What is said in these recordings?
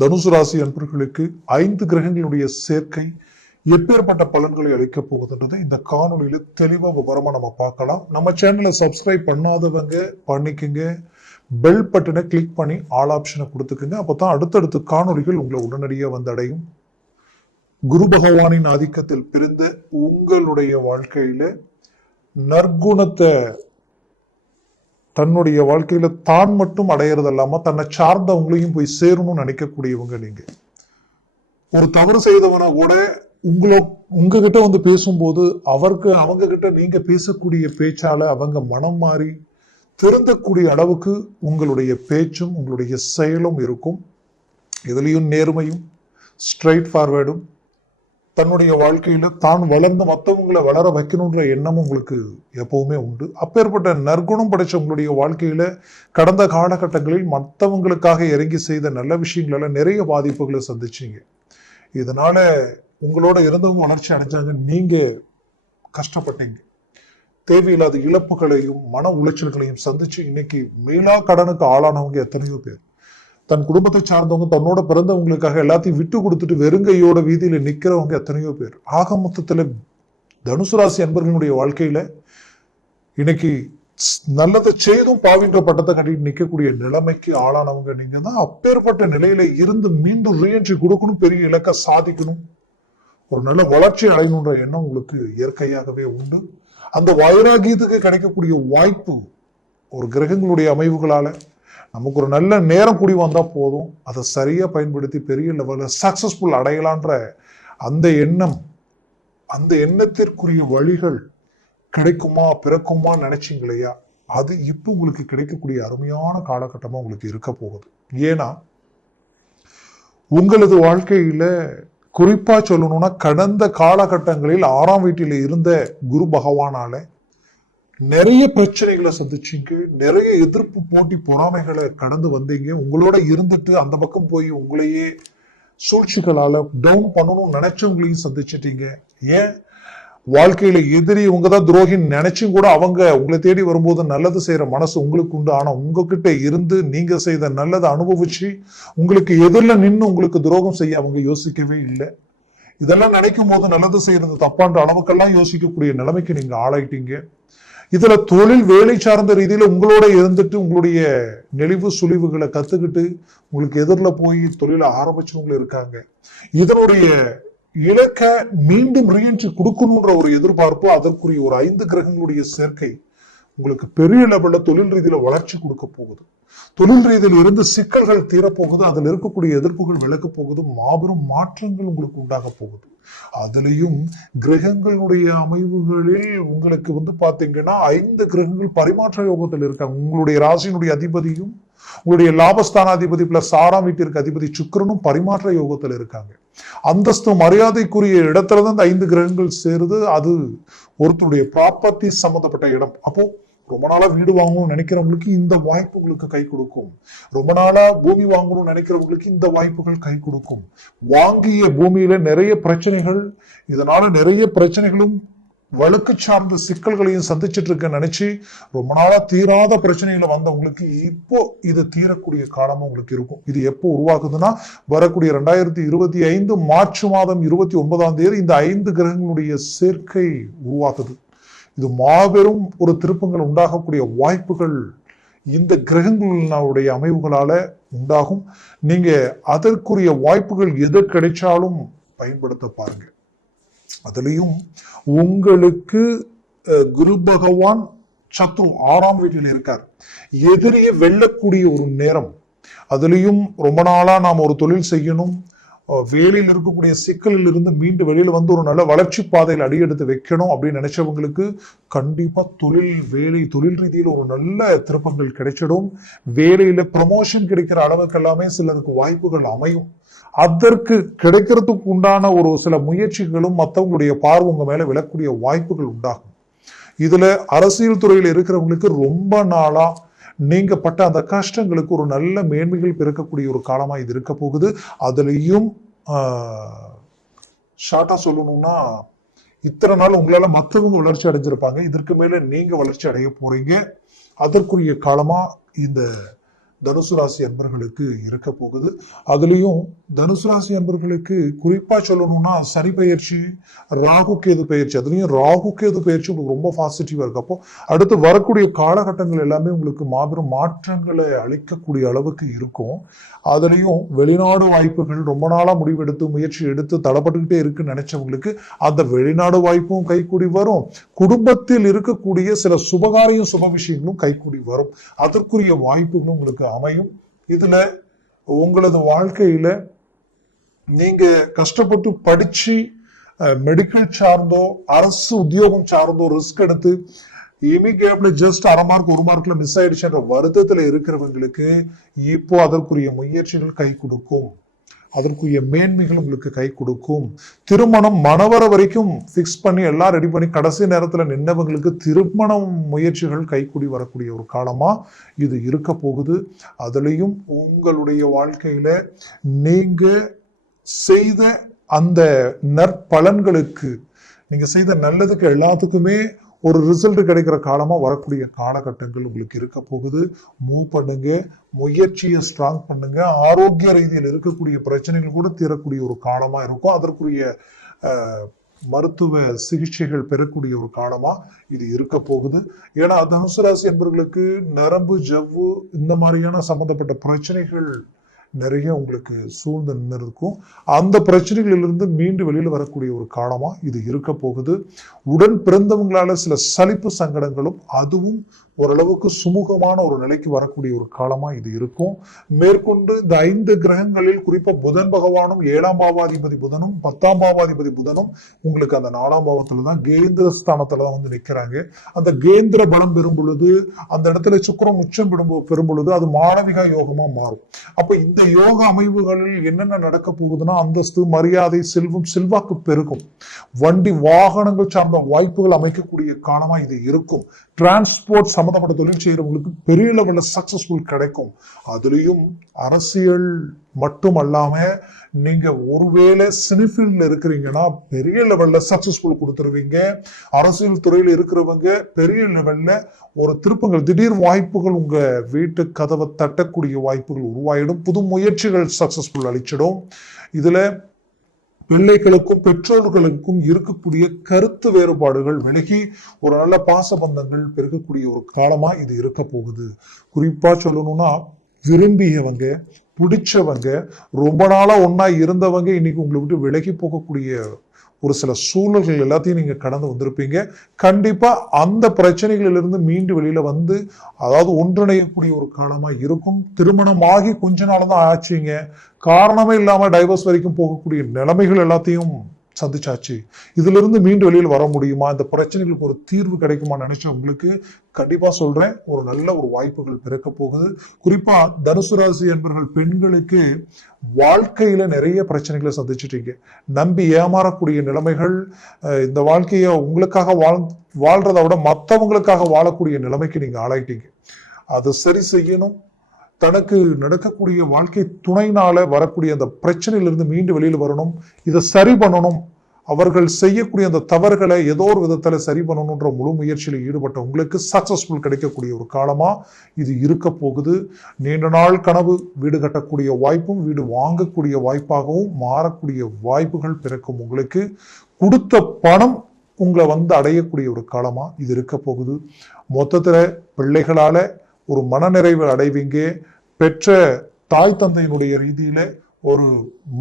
தனுசு ராசி அன்பர்களுக்கு ஐந்து கிரகங்களுடைய சேர்க்கை எப்பேற்பட்ட பலன்களை அளிக்கப் போகுதுன்றதை இந்த காணொளியில தெளிவாக விவரமா நம்ம பார்க்கலாம். நம்ம சேனலை சப்ஸ்கிரைப் பண்ணாதவங்க பண்ணிக்கங்க. பெல் பட்டனை கிளிக் பண்ணி ஆல் ஆப்ஷனை கொடுத்துக்குங்க. அப்போ தான் அடுத்தடுத்த காணொளிகள் உங்களை உடனடியாக வந்து அடையும் குரு பகவானின் ஆதிக்கத்தில் பிறந்த உங்களுடைய வாழ்க்கையில நற்குணத்தை தன்னுடைய வாழ்க்கையில் தான் மட்டும் அடையிறது இல்லாமல் தன்னை சார்ந்தவங்களையும் போய் சேரணும்னு நினைக்கக்கூடியவங்க நீங்க. ஒரு தவறு செய்தவனை கூட உங்களோ உங்ககிட்ட வந்து பேசும்போது அவருக்கு அவங்க கிட்ட நீங்க பேசக்கூடிய பேச்சால அவங்க மனம் மாறி திருந்தக்கூடிய அளவுக்கு உங்களுடைய பேச்சும் உங்களுடைய செயலும் இருக்கும். இதுலேயும் நேர்மையும் ஸ்ட்ரைட் ஃபார்வேர்டும் தன்னுடைய வாழ்க்கையில் தான் வளர்ந்து மற்றவங்களை வளர வைக்கணுன்ற எண்ணம் உங்களுக்கு எப்பவுமே உண்டு. அப்பேற்பட்ட நற்குணம் படைச்சவங்களுடைய வாழ்க்கையில் கடந்த காலகட்டங்களில் மற்றவங்களுக்காக இறங்கி செய்த நல்ல விஷயங்களால் நிறைய பாதிப்புகளை சந்திச்சிங்க. இதனால் உங்களோட இருந்தவங்க வளர்ச்சி அடைஞ்சாங்க. நீங்கள் கஷ்டப்பட்டீங்க. தேவையில்லாத இழப்புகளையும் மன உளைச்சல்களையும் சந்திச்சு இன்னைக்கு மீளா கடனுக்கு ஆளானவங்க எத்தனையோ பேர். தன் குடும்பத்தை சார்ந்தவங்க தன்னோட பிறந்தவங்களுக்காக எல்லாத்தையும் விட்டு கொடுத்துட்டு வெறுங்கையோட வீதியில் நிற்கிறவங்க எத்தனையோ பேர். ஆக மொத்தத்தில் தனுசு ராசி அன்பர்களுடைய வாழ்க்கையில் இன்னைக்கு நல்லதை செய்தும் பாவின்ற பட்டத்தை கட்டிட்டு நிற்கக்கூடிய நிலைமைக்கு ஆளானவங்க நீங்க தான் அப்பேற்பட்ட நிலையில இருந்து மீண்டும் ரீஎன்ட்ரி கொடுக்கணும் பெரிய இலக்கை சாதிக்கணும். ஒரு நல்ல வளர்ச்சி அடையணுன்ற எண்ணம் உங்களுக்கு இயற்கையாகவே உண்டு. அந்த வைராகியத்துக்கு கிடைக்கக்கூடிய வாய்ப்பு ஒரு கிரகங்களுடைய அமைவுகளால நமக்கு ஒரு நல்ல நேரம் கூடி வந்தால் போதும். அதை சரியாக பயன்படுத்தி பெரிய லெவலில் சக்ஸஸ்ஃபுல் அடையலான்ற அந்த எண்ணம் அந்த எண்ணத்திற்குரிய வழிகள் கிடைக்குமா பிறக்குமா நினைச்சிங்க இல்லையா? அது இப்போ உங்களுக்கு கிடைக்கக்கூடிய அருமையான காலகட்டமாக உங்களுக்கு இருக்க போகுது. ஏன்னா உங்களது வாழ்க்கையில் குறிப்பாக சொல்லணும்னா கடந்த காலகட்டங்களில் ஆறாம் வீட்டில் இருந்த குரு பகவானால நிறைய பிரச்சனைகளை சந்திச்சிங்க நிறைய எதிர்ப்பு போட்டி பொறாமைகளை கடந்து வந்தீங்க. உங்களோட இருந்துட்டு அந்த பக்கம் போய் உங்களையே சூழ்ச்சிகளால டவுன் பண்ணணும்னு நினைச்சவங்களையும் சந்திச்சிட்டீங்க. ஏன்? வாழ்க்கையில எதிரி உங்க தான் துரோகின்னு நினைச்சும் கூட அவங்க உங்களை தேடி வரும்போது நல்லது செய்யற மனசு உங்களுக்கு உண்டு. ஆனா உங்ககிட்ட இருந்து நீங்க செய்த நல்லதை அனுபவிச்சு உங்களுக்கு எதிரில் நின்று உங்களுக்கு துரோகம் செய்ய அவங்க யோசிக்கவே இல்லை. இதெல்லாம் நினைக்கும் போது நல்லது செய்யறது தப்பான்ற அளவுக்கெல்லாம் யோசிக்கக்கூடிய நிலைமைக்கு நீங்க ஆளாயிட்டீங்க. இதுல தொழில் வேலை சார்ந்த ரீதியில உங்களோட இருந்துட்டு உங்களுடைய நெளிவு சுழிவுகளை கத்துக்கிட்டு உங்களுக்கு எதிரில் போய் தொழிலை ஆரம்பிச்சவங்க இருக்காங்க. இதனுடைய இலக்க மீண்டும் ரீஎன்ட்ரி கொடுக்கணுன்ற ஒரு எதிர்பார்ப்பு அதற்குரிய ஒரு ஐந்து கிரகங்களுடைய சேர்க்கை உங்களுக்கு பெரிய லெவலில் தொழில் ரீதியில வளர்ச்சி கொடுக்க போகுது. தொழில் ரீதியில் இருந்து சிக்கல்கள் தீரப்போகுது அதில் இருக்கக்கூடிய எதிர்ப்புகள் விளக்க போகுது மாபெரும் மாற்றங்கள் உங்களுக்கு உண்டாக போகுது. அதுலயும் கிரகங்களுடைய அமைவுகளில் உங்களுக்கு வந்து பார்த்தீங்கன்னா ஐந்து கிரகங்கள் பரிமாற்ற யோகத்தில் இருக்காங்க. உங்களுடைய ராசியினுடைய அதிபதியும் உங்களுடைய லாபஸ்தானாதிபதி பிளஸ் ஆறாம் வீட்டிற்கு அதிபதி சுக்கிரனும் பரிமாற்ற யோகத்தில் இருக்காங்க. அந்தஸ்து மரியாதைக்குரிய இடத்துல தான் இந்த ஐந்து கிரகங்கள் சேருது. அது ஒருத்தருடைய ப்ராப்பர்ட்டி சம்பந்தப்பட்ட இடம். அப்போ ரொம்ப நாளா வீடு வாங்கணும்னு நினைக்கிறவங்களுக்கு இந்த வாய்ப்பு உங்களுக்கு கை கொடுக்கும். ரொம்ப நாளா பூமி வாங்கணும்னு நினைக்கிறவங்களுக்கு இந்த வாய்ப்புகள் கை கொடுக்கும். வாங்கிய பூமியில நிறைய பிரச்சனைகள் இதனால நிறைய பிரச்சனைகளும் வழக்கு சார்ந்த சிக்கல்களையும் சந்திச்சுட்டு இருக்க நினைச்சு ரொம்ப நாளா தீராத பிரச்சனைகளை வந்தவங்களுக்கு இப்போ இது தீரக்கூடிய காலமா உங்களுக்கு இருக்கும். இது எப்போ உருவாக்குதுன்னா வரக்கூடிய ரெண்டாயிரத்தி இருபத்தி ஐந்து மார்ச் மாதம் இருபத்தி ஒன்பதாம் தேதி இந்த ஐந்து கிரகங்களுடைய சேர்க்கை உருவாகுது. இது மாபெரும் ஒரு திருப்பங்கள் உண்டாகக்கூடிய வாய்ப்புகள் இந்த கிரகங்களுடைய அமைவுகளால உண்டாகும். நீங்க அதற்குரிய வாய்ப்புகள் எது கிடைச்சாலும் பயன்படுத்த பாருங்க. அதுலயும் உங்களுக்கு குரு பகவான் சத்ரு ஆறாம் வீட்டில் இருக்கார். எதிரியை வெல்லக்கூடிய ஒரு நேரம். அதுலயும் ரொம்ப நாளா நாம் ஒரு தொழில் செய்யணும். வேலையில் இருக்கக்கூடிய சிக்கலில் இருந்து மீண்டு வெளியில் வந்து ஒரு நல்ல வளர்ச்சி பாதையில் அடியெடுத்து வைக்கணும் அப்படின்னு நினைச்சவங்களுக்கு கண்டிப்பாக தொழில் வேலை தொழில் ரீதியில் ஒரு நல்ல திருப்பங்கள் கிடைச்சிடும். வேலையில் ப்ரமோஷன் கிடைக்கிற அளவுக்கு எல்லாமே சிலருக்கு வாய்ப்புகள் அமையும். அதற்கு கிடைக்கிறதுக்கு உண்டான ஒரு சில முயற்சிகளும் மற்றவங்களுடைய பார்வை மேலே மேல விழக்கூடிய வாய்ப்புகள் உண்டாகும். இதில் அரசியல் துறையில் இருக்கிறவங்களுக்கு ரொம்ப நாளாக நீங்கள் பட்ட அந்த கஷ்டங்களுக்கு ஒரு நல்ல மேன்மைகள் பிறக்கக்கூடிய ஒரு காலமாக இது இருக்க போகுது. அதுலேயும் ஷார்ட்டாக சொல்லணும்னா இத்தனை நாள் உங்களால் மற்றவங்க வளர்ச்சி அடைஞ்சிருப்பாங்க. இதற்கு மேலே நீங்கள் வளர்ச்சி அடைய போகிறீங்க அதற்குரிய காலமாக இந்த தனுசு ராசி அன்பர்களுக்கு இருக்க போகுது. அதுலேயும் தனுசு ராசி அன்பர்களுக்கு குறிப்பாக சொல்லணும்னா சனி பயிற்சி ராகு கேது பயிற்சி அதுலேயும் ராகு கேது பயிற்சி உங்களுக்கு ரொம்ப பாசிட்டிவாக இருக்கு. அப்போ அடுத்து வரக்கூடிய காலகட்டங்கள் எல்லாமே உங்களுக்கு மாபெரும் மாற்றங்களை அளிக்கக்கூடிய அளவுக்கு இருக்கும். அதுலேயும் வெளிநாடு வாய்ப்புகள் ரொம்ப நாளாக முடிவெடுத்து முயற்சி எடுத்து தடப்பட்டுக்கிட்டே இருக்குன்னு நினைச்சவங்களுக்கு அந்த வெளிநாடு வாய்ப்பும் கைக்கூடி வரும். குடும்பத்தில் இருக்கக்கூடிய சில சுபகாரியம் சுப விஷயங்களும் கைக்கூடி வரும். அதற்குரிய வாய்ப்புகளும் உங்களுக்கு அமையும். இதுல உங்களது வாழ்க்கையில நீங்க கஷ்டப்பட்டு படிச்சு மெடிக்கல் சார்ந்தோ அரசு உத்தியோகம் சார்ந்தோ ரிஸ்க் எடுத்து இமிகேப்ல ஜஸ்ட் அரை மார்க் ஒரு மார்க்ல மிஸ் ஆயிடுச்சுன்ற வருத்தத்துல இருக்கிறவங்களுக்கு இப்போ அதற்குரிய முயற்சிகள் கை கொடுக்கும். அதற்குரிய மேன்மைகள் உங்களுக்கு கை கொடுக்கும். திருமணம் மணவர வரைக்கும் ஃபிக்ஸ் பண்ணி எல்லாம் ரெடி பண்ணி கடைசி நேரத்தில் நின்னவங்களுக்கு திருமணம் முயற்சிகள் கைக்கூடி வரக்கூடிய ஒரு காலமாக இது இருக்க போகுது. அதுலேயும் உங்களுடைய வாழ்க்கையில் நீங்கள் செய்த அந்த நற்பலன்களுக்கு நீங்கள் செய்த நல்லதுக்கு எல்லாத்துக்குமே ஒரு ரிசல்ட் கிடைக்கிற காலமாக வரக்கூடிய காலகட்டங்கள் உங்களுக்கு இருக்க போகுது. மூவ் பண்ணுங்க முயற்சியை ஸ்ட்ராங் பண்ணுங்க ஆரோக்கிய ரீதியில் இருக்கக்கூடிய பிரச்சனைகள் கூட தீரக்கூடிய ஒரு காலமாக இருக்கும். அதற்குரிய மருத்துவ சிகிச்சைகள் பெறக்கூடிய ஒரு காலமா இது இருக்க போகுது. ஏன்னா தனுசு ராசி என்பவர்களுக்கு நரம்பு ஜவ்வு இந்த மாதிரியான சம்பந்தப்பட்ட பிரச்சனைகள் நிறைய உங்களுக்கு சூழ்ந்து நின்று இருக்கும் அந்த பிரச்சனைகளிலிருந்து மீண்டு வெளியில் வரக்கூடிய ஒரு காலமா இது இருக்க போகுது. உடன் பிறந்தவங்களால சில சலிப்பு சங்கடங்களும் அதுவும் ஓரளவுக்கு சுமூகமான ஒரு நிலைக்கு வரக்கூடிய ஒரு காலமா இது இருக்கும். மேற்கொண்டு இந்த ஐந்து கிரகங்களில் குறிப்பா புதன் பகவானும் ஏழாம் பாவாதிபதி புதனும் பத்தாம் பாவாதிபதி புதனும் உங்களுக்கு அந்த நாலாம் பாவத்துல தான் கேந்திர ஸ்தானத்துல தான் வந்து நிக்கிறாங்க. அந்த கேந்திர பலம் பெறும் பொழுது அந்த இடத்துல சுக்கிரம் உச்சம் பெறும் பெறும் பொழுது அது மாணவிகா யோகமா மாறும். அப்ப இந்த யோக அமைவுகளில் என்னென்ன நடக்க போகுதுன்னா அந்தஸ்து மரியாதை செல்வம் செல்வாக்கு பெருகும். வண்டி வாகனங்கள் சார்ந்த வாய்ப்புகள் அமைக்கக்கூடிய காலமா இது இருக்கும். டிரான்ஸ்போர்ட் சம்மந்தப்பட்ட தொழில் செய்கிறவங்களுக்கு பெரிய லெவலில் சக்ஸஸ்ஃபுல் கிடைக்கும். அதுலேயும் அரசியல் மட்டும் அல்லாமல் நீங்கள் ஒருவேளை சினிஃபீல்டில் இருக்கிறீங்கன்னா பெரிய லெவலில் சக்ஸஸ்ஃபுல் கொடுத்துருவீங்க. அரசியல் துறையில் இருக்கிறவங்க பெரிய லெவலில் ஒரு திருப்பங்கள் திடீர் வாய்ப்புகள் உங்கள் வீட்டு கதவை தட்டக்கூடிய வாய்ப்புகள் உருவாயிடும். புது முயற்சிகள் சக்ஸஸ்ஃபுல் அளிச்சிடும். இதில் பிள்ளைகளுக்கும் பெற்றோர்களுக்கும் இருக்கக்கூடிய கருத்து வேறுபாடுகள் விலகி ஒரு நல்ல பாசபந்தங்கள் பெருகக்கூடிய ஒரு காலமா இது இருக்க போகுது. குறிப்பா சொல்லணும்னா விரும்பியவங்க பிடிச்சவங்க ரொம்ப நாளா ஒன்னா இருந்தவங்க இன்னைக்கு உங்களை விட்டு விலகி போகக்கூடிய ஒரு சில சூழல்கள் எல்லாத்தையும் நீங்கள் கடந்து வந்திருப்பீங்க. கண்டிப்பாக அந்த பிரச்சனைகளிலிருந்து மீண்டு வெளியில் வந்து அதாவது ஒன்றிணையக்கூடிய ஒரு காலமாக இருக்கும். திருமணமாகி கொஞ்ச நாள் தான் ஆச்சுங்க. காரணமே இல்லாமல் டைவர்ஸ் வரைக்கும் போகக்கூடிய நிலைமைகள் எல்லாத்தையும் சந்திச்சாச்சு. இதிலிருந்து மீண்டு வெளியில் வர முடியுமா? இந்த பிரச்சனைகளுக்கு ஒரு தீர்வு கிடைக்குமா நினைச்சவங்களுக்கு உங்களுக்கு? சொல்கிறேன் ஒரு நல்ல ஒரு வாய்ப்புகள் பிறக்க போகுது. குறிப்பாக தனுசு ராசி என்பவர்கள் பெண்களுக்கு வாழ்க்கையில் நிறைய பிரச்சனைகளை சந்திச்சிட்டீங்க. நம்பி ஏமாறக்கூடிய நிலைமைகள் இந்த வாழ்க்கையை உங்களுக்காக வாழ் வாழ்கிறத விட மற்றவங்களுக்காக வாழக்கூடிய நிலைமைக்கு நீங்கள் ஆளாயிட்டீங்க. அதை சரி செய்யணும். தனக்கு நடக்கக்கூடிய வாழ்க்கை துணைனால வரக்கூடிய அந்த பிரச்சனையிலிருந்து மீண்டு வெளியில் வரணும் இதை சரி பண்ணணும். அவர்கள் செய்யக்கூடிய அந்த தவறுகளை ஏதோ ஒரு விதத்தில் சரி பண்ணணுன்ற முழு முயற்சியில் ஈடுபட்ட உங்களுக்கு சக்ஸஸ்ஃபுல் கிடைக்கக்கூடிய ஒரு காலமாக இது இருக்க போகுது. நீண்ட நாள் கனவு வீடு கட்டக்கூடிய வாய்ப்பும் வீடு வாங்கக்கூடிய வாய்ப்பாகவும் மாறக்கூடிய வாய்ப்புகள் பிறக்கும் உங்களுக்கு. கொடுத்த பணம் உங்களை வந்து அடையக்கூடிய ஒரு காலமாக இது இருக்க போகுது. மொத்தத்தில் பிள்ளைகளால் ஒரு மனநிறைவு அடைவீங்க. பெற்ற தாய் தந்தையினுடைய ரீதியில ஒரு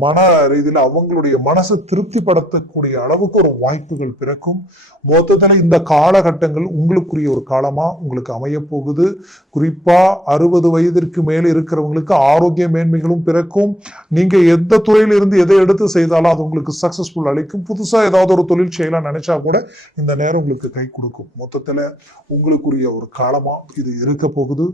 மன ரீதியில் அவங்களுடைய மனசை திருப்திப்படுத்தக்கூடிய அளவுக்கு ஒரு வாய்ப்புகள் பிறக்கும். மொத்தத்தில் இந்த காலகட்டங்கள் உங்களுக்குரிய ஒரு காலமாக உங்களுக்கு அமைய போகுது குறிப்பாக அறுபது வயதிற்கு மேலே இருக்கிறவங்களுக்கு ஆரோக்கிய மேன்மைகளும் பிறக்கும். நீங்கள் எந்த துறையிலிருந்து எதை எடுத்து செய்தாலும் அது உங்களுக்கு சக்ஸஸ்ஃபுல் அளிக்கும். புதுசாக ஏதாவது ஒரு தொழில் செய்யலாம் நினைச்சா கூட இந்த நேரம் உங்களுக்கு கை கொடுக்கும். மொத்தத்தில் உங்களுக்குரிய ஒரு காலமாக இது இருக்க போகுது.